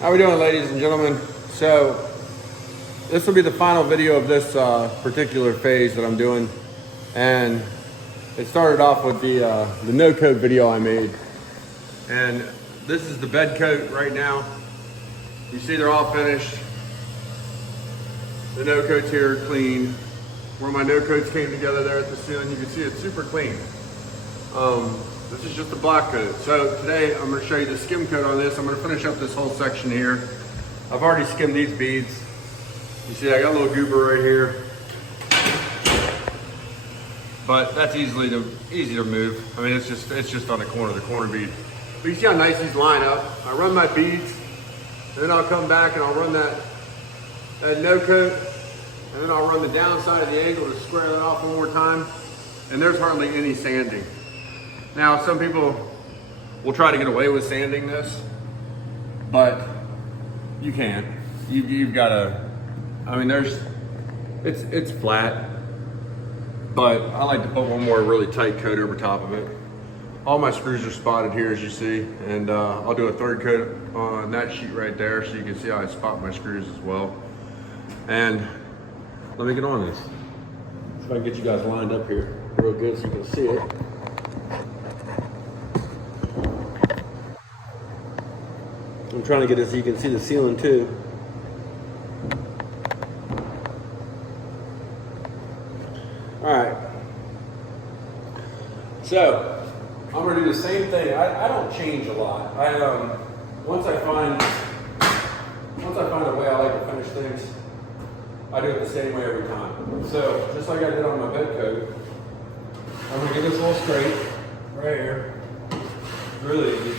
How we doing, ladies and gentlemen? So this will be the final video of this particular phase that I'm doing, and it started off with the no coat video I made, and this is the bed coat right now. You see they're all finished. The no coats here are clean. Where my no coats came together there at the ceiling, you can see it's super clean. This is just a black coat. So today I'm going to show you the skim coat on this. I'm going to finish up this whole section here. I've already skimmed these beads. You see I got a little goober right here, but that's easy to move. I mean, it's just on the corner bead. But you see how nice these line up. I run my beads, and then I'll come back and I'll run that no coat, and then I'll run the downside of the angle to square that off one more time, and there's hardly any sanding. Now, some people will try to get away with sanding this, but you can't. You've got to, I mean, it's flat, but I like to put one more really tight coat over top of it. All my screws are spotted here, as you see, and I'll do a third coat on that sheet right there so you can see how I spot my screws as well. And let me get on this. See if I can get you guys lined up here real good so you can see it. I'm trying to get it so you can see the ceiling too. All right. So I'm gonna do the same thing. I don't change a lot. Once I find a way I like to finish things, I do it the same way every time. So just like I did on my bed coat, I'm gonna get this all straight right here. Really easy.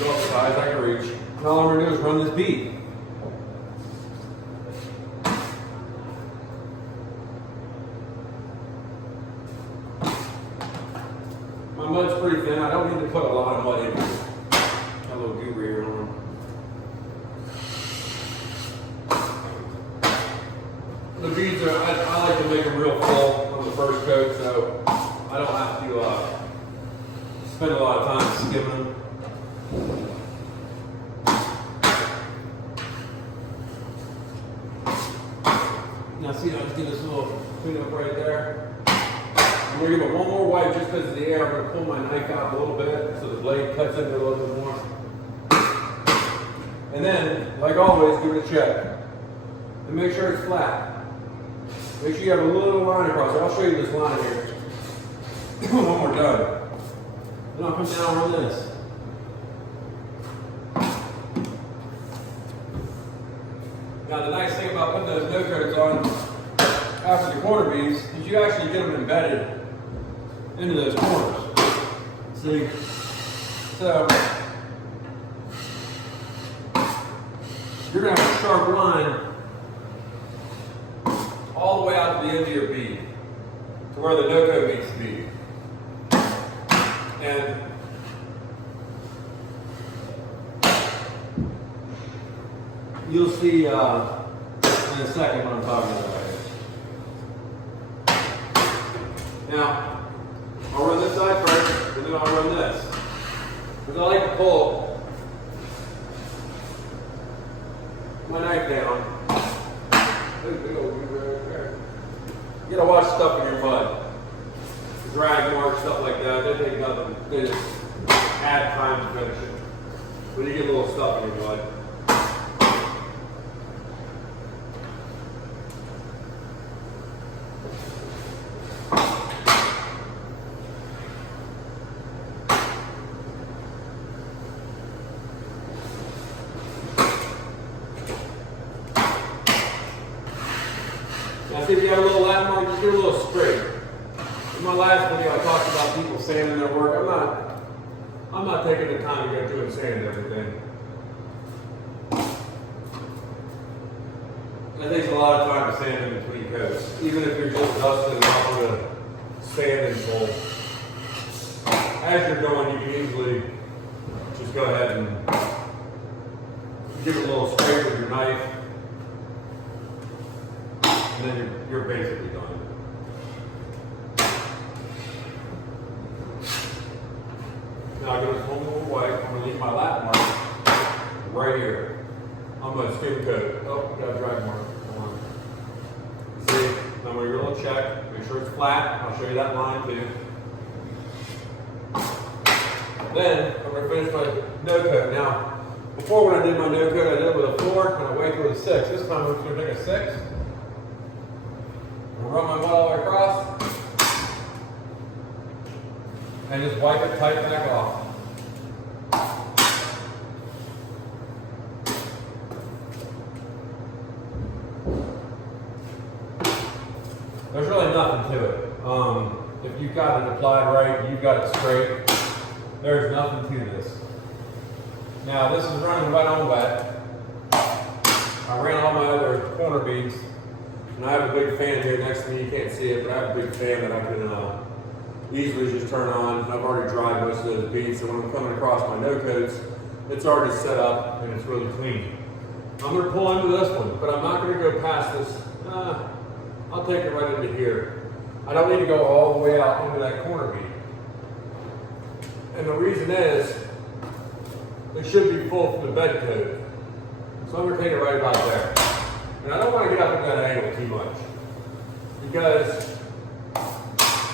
Go up as high as I can reach. And all I'm gonna do is run this bead. My mud's pretty thin. I don't need to put a lot of mud in it. Got a little goober here on. The beads are, I like to make them real full on the first coat, so I don't have to spend a lot of time skimming them. Now see how I just get this little cleanup right there. I'm going to give it one more wipe just because of the air. I'm going to pull my knife out a little bit so the blade cuts into it a little bit more. And then, like always, give it a check. And make sure it's flat. Make sure you have a little line across it. I'll show you this line here when we're done. Then I'll come down on this. Now the nice thing about putting those no coats on after the corner beads is you actually get them embedded into those corners. See? So you're going to have a sharp line all the way out to the end of your bead to where the no coat meets the bead. And you'll see in a second what I'm talking about. Now, I'll run this side first, and then I'll run this. Because I like to pull my knife down. You gotta watch stuff in your mud. Drag marks, stuff like that. They take nothing. They just add time to finish it. When you get a little stuff in your mud. Now see if you have a little lap mark, just get a little straight. In my last video I talked about people sanding their work. I'm not taking the time to go through and sand everything. It takes a lot of time to sand in between coats, even if you're just dusting it off with a sanding tool. As you're going, you can easily just go ahead and give it a little scrape with your knife, and then you're basically done. Now I go to one more wipe. I'm going to leave my lap mark right here. I'm gonna skim coat. Oh, got a drag mark. Hold on. See, I'm gonna give it a little check. Make sure it's flat. I'll show you that line too. Then I'm gonna finish my no coat. Now, before when I did my no coat, I did it with a 4 and I wiped it with a 6. This time I'm just gonna take a 6. I'm gonna run my mud all the way across and just wipe it tight back off. There's really nothing to it. If you've got it applied right, you've got it straight, there's nothing to this. Now this is running wet on wet. I ran all my other corner beads, and I have a big fan here next to me. You can't see it, but I have a big fan that I can easily just turn on. I've already dried most of those beads, so when I'm coming across my no coats, it's already set up and it's really clean. I'm going to pull into this one, but I'm not going to go past this. I'll take it right into here. I don't need to go all the way out into that corner bead. And the reason is, it should be full from the bed coat. So I'm going to take it right about there. And I don't want to get up at that angle too much. Because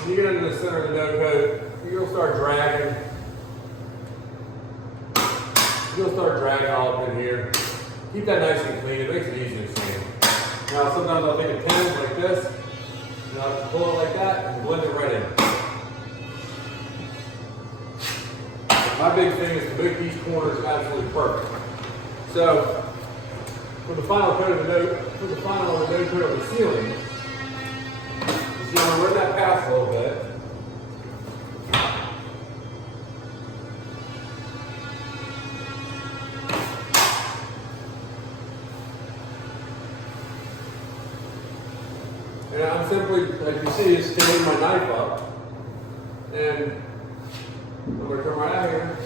when you get into the center of the no coat, you'll start dragging. You'll start dragging all up in here. Keep that nice and clean. It makes it easy to sand. Now sometimes I'll take a 10 like this, and I'll just pull it like that and blend it right in. My big thing is to make these corners absolutely perfect. So for the final coat of the no coat of the ceiling, you see I'm gonna run that past a little bit. And I'm simply, like you see, standing my knife up, and I'm going to come right out here.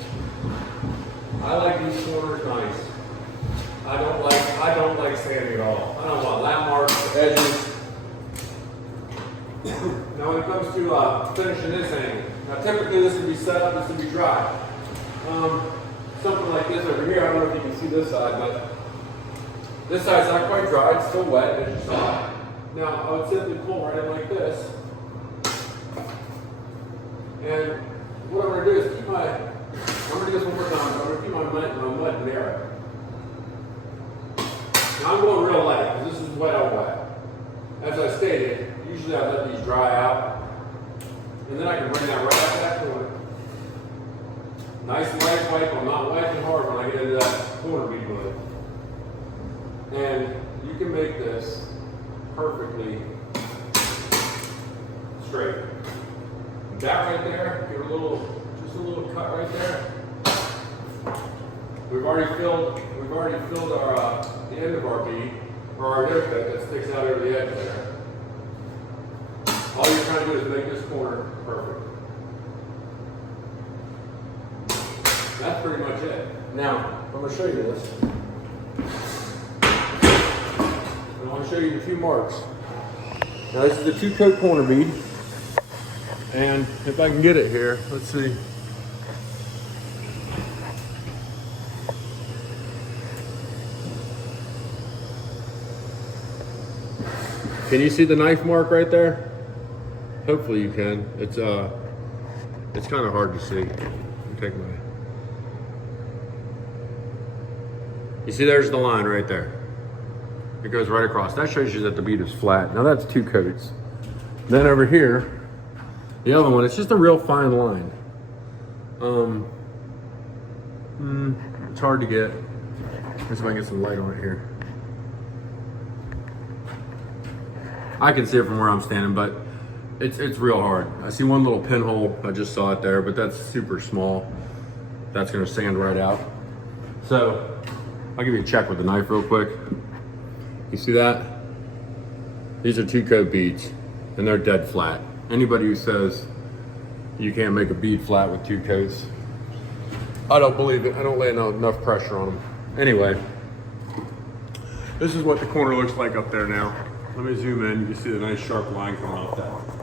I like these corners nice. I don't like sanding at all. I don't want lap marks, edges. Now when it comes to finishing this angle, now typically this would be set up, this would be dry. Something like this over here, I don't know if you can see this side, but this side's not quite dry, it's still wet, as you saw. Now, I would simply pull right in like this. And what I'm going to do is I'm going to do this one more time. I'm going to keep my mud narrow. Now I'm going real light because this is wet on wet. As I stated, usually I let these dry out. And then I can bring that right out to that corner. Nice and light wipe. I'm not wiping hard when I get into that corner bead mud. And you can make this perfectly straight. That right there, give it just a little cut right there. We've already filled our the end of our bead, or our no coat that sticks out over the edge there. All you're trying to do is make this corner perfect. That's pretty much it. Now, I'm going to show you this. I want to show you the 2 marks. Now this is the 2 coat corner bead, and if I can get it here, let's see. Can you see the knife mark right there? Hopefully you can. It's kind of hard to see. Let me take my. You see, there's the line right there. It goes right across. That shows you that the bead is flat. Now that's 2 coats. Then over here, the other one, it's just a real fine line. It's hard to get. Let's see if I can get some light on it here. I can see it from where I'm standing, but it's real hard. I see one little pinhole. I just saw it there, but that's super small. That's gonna sand right out. So I'll give you a check with the knife real quick. You see that? These are 2 coat beads, and they're dead flat. Anybody who says you can't make a bead flat with 2 coats, I don't believe it. I don't lay enough pressure on them. Anyway, this is what the corner looks like up there now. Let me zoom in. You can see the nice sharp line coming off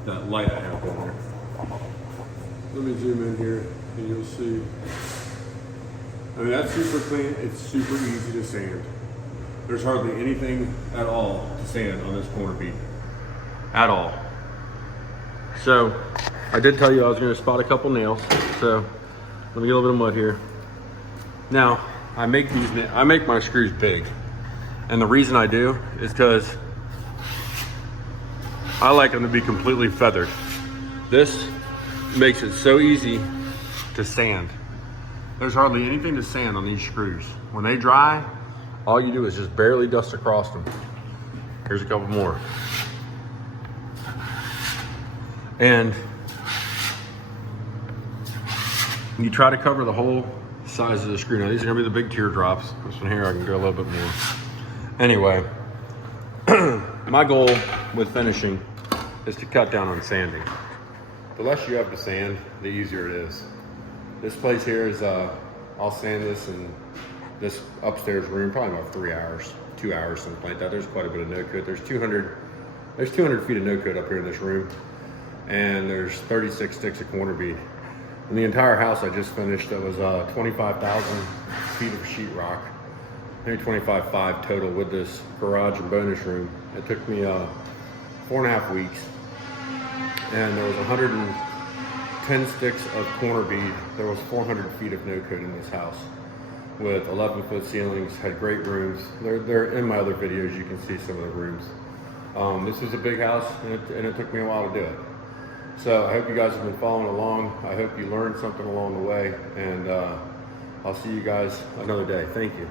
that light I have in there. Let me zoom in here, and you'll see I mean, that's super clean. It's super easy to sand. There's hardly anything at all to sand on this corner bead. At all. So, I did tell you I was going to spot a couple nails. So, let me get a little bit of mud here. Now, I make my screws big. And the reason I do is because I like them to be completely feathered. This makes it so easy to sand. There's hardly anything to sand on these screws. When they dry, all you do is just barely dust across them. Here's a couple more. And you try to cover the whole size of the screw. Now these are gonna be the big teardrops. This one here I can go a little bit more. Anyway, my goal with finishing is to cut down on sanding. The less you have to sand, the easier it is. This place here is, I'll sand this in this upstairs room, probably about 3 hours, 2 hours, something like that. There's quite a bit of no coat. There's 200 feet of no coat up here in this room. And there's 36 sticks of corner bead. And the entire house I just finished, that was 25,000 feet of sheetrock. Maybe 25.5 total with this garage and bonus room. It took me 4.5 weeks. And there was 110 sticks of corner bead. There was 400 feet of no coat in this house with 11-foot ceilings, had great rooms. They're in my other videos, you can see some of the rooms. This was a big house and it took me a while to do it. So I hope you guys have been following along. I hope you learned something along the way, and I'll see you guys another day. Thank you.